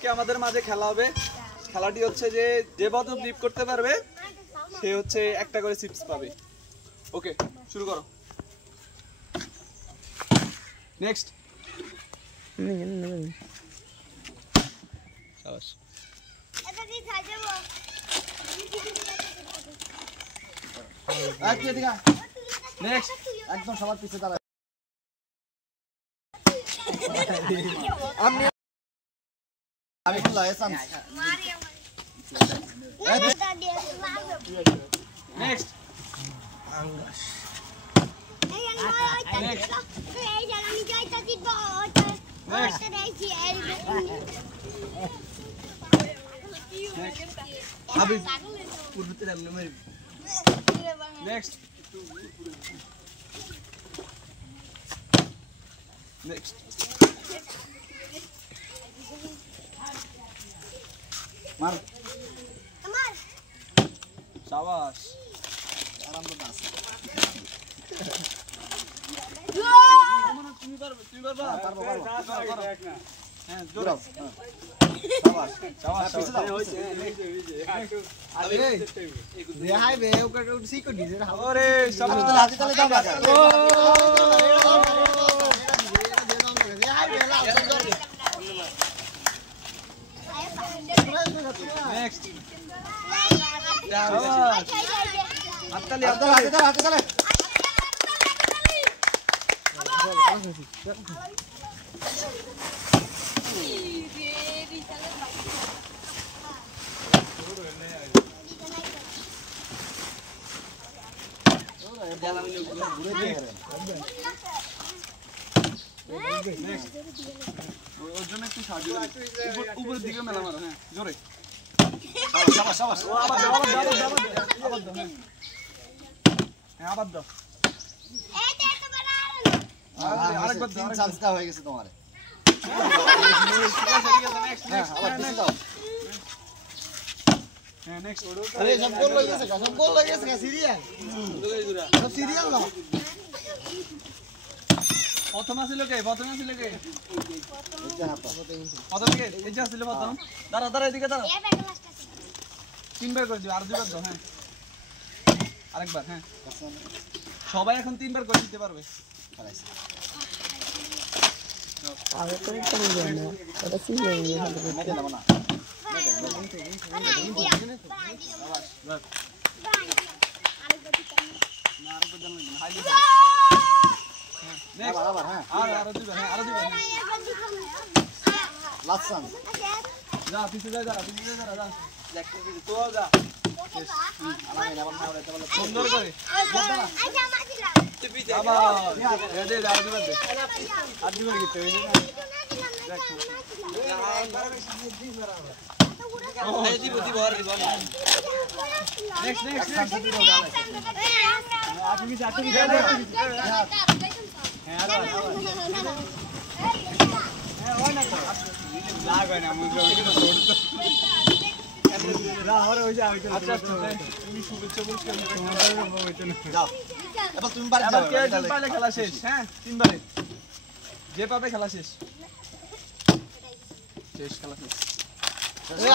আজকে আমাদের মাঝে খেলা হবে। খেলাটি হচ্ছে যে প্রথম লিপ করতে পারবে সে হচ্ছে একটা করে চিপস পাবে। ওকে, শুরু করো। নেক্সট। শাবাশ। এটা কি খাই দেব? আচ্ছা ঠিক আছে। নেক্সট। একদম সবার পিছে দাঁড়া। আমি খেলা এসান। নেক্সট। Next. Next. মার। শাবাশ। আরাম তো আছে। তুমি পারবা? পারবো। হ্যাঁ, জোরে। শাবাশ। শাবাশ, পিছে দাও। রেহাই বে ওকে সিকো দিছে। ওরে শাবাশ। হাতে তালে দাও না। রেহাই বে লাও জোর দে। নেক্সট। শাবাশ। হাততালি, হাতে তালে। ওর জন্য একটু সাহায্য করো। উপরের দিকে মেলা মারো, হ্যাঁ, জোরে। শাবাশ। আবার দাও। হ্যাঁ, আবার দাও। আরেকবার দাও। তিন চান্স হয়ে গেছে তোমার। নেক্সট। আবার পিছে দাও। হ্যাঁ, নেক্সট। আরে সব গোল হয়ে গেছে সিরিয়াল। সব সিরিয়াল না। প্রথম আসিল কে? এটা প্রথম কে? এই যে আসিল প্রথম। দাঁড়া, এদিকে দাঁড়া। তিনবার করে দিও, আর দুইবার দাও। হ্যাঁ, আরেকবার। হ্যাঁ, সবাই এখন তিনবার করে দিতে পারবে। আগে করে চলে যাবে না, এটা সিরিয়াল নিয়ে ভালো করে। মেটে নাও না। নেক্সট। আবার হ্যাঁ। আরো দুইবার। হ্যাঁ, আরো দুইবার। Last chance. যা, পিছে যা। যা। তো যা। সুন্দর করে। আবার। দে, আরো দুইবার দে। আর দুইবার গিয়ে হয়ে যাবে। নেক্সট। আপনি যাতে কি দেন? হ্যাঁ, আরো। হ্যাঁ, ওই না তো। লাগবে না, মুই বলি তো দৌড় তো। আচ্ছা, তুমি শুভেচ্ছা বলছো যাও। এবার তুমি বাড়ি এবার যাও। কে একজন পাইলে খেলা শেষ। হ্যাঁ, তিনবারে যে পাবে খেলা শেষ। খেলা শেষ। এ